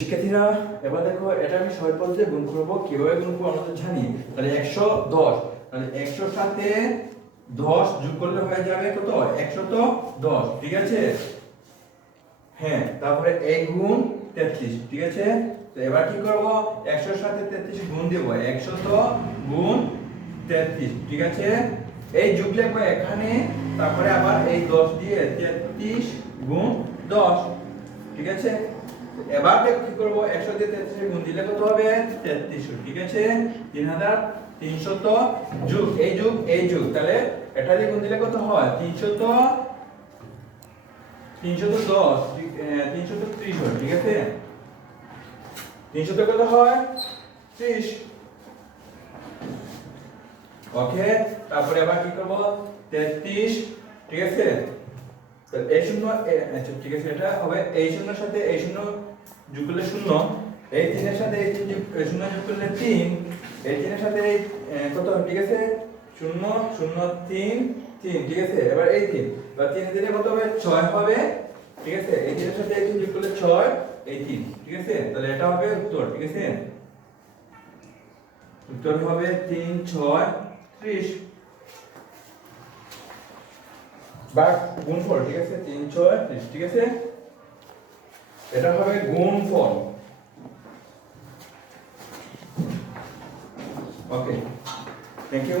শিক্ষার্থীরা এবার দেখো এটা আমি সহজ পদ্ধতিতে গুণ করব কিভাবে গুণ করব আমরা তো জানি তাহলে 110 তাহলে 100 এর সাথে 10 যোগ করলে হয়ে যাবে কত 110 ঠিক আছে হ্যাঁ তারপরে এই গুণ 33 ঠিক আছে তো এবার কি করব 100 এর সাথে 33 গুণ দেব 100 গুণ 33 ঠিক আছে এই যোগ লিখবো এখানে তারপরে আবার এই 10 দিয়ে 33 গুণ 10 ঠিক আছে এবার দেখো কি করব 100 দিয়ে 33 গুণ দিলে কত হবে 3300 ঠিক আছে 3300 যোগ এই যোগ তাহলে এটা দিয়ে গুণ দিলে কত হয় 310 330 হয় ঠিক আছে 300 কত হয় 30 ওকে তারপরে আবার কি করব 33 ঠিক আছে তো এই শূন্য আচ্ছা ঠিক আছে এটা হবে এই শূন্যের সাথে এই শূন্য যোগ করলে শূন্য এই 3 এর সাথে এই 3 যোগ শূন্য যোগ করলে 3 এই 3 এর সাথে এই কত হবে ঠিক আছে 0 0 3 3 ঠিক আছে এবার এই 3 এবার 3 এর দিনে কত হবে 6 হবে ঠিক আছে এই 3 এর সাথে এই 3 যোগ করলে 6 এই 3 ঠিক আছে তাহলে এটা হবে উত্তর ঠিক আছে উত্তর হবে 3 6 30 বা গুণফল ঠিক আছে 3 6 30 ঠিক আছে এটা হবে গুণফল ওকে থ্যাংক ইউ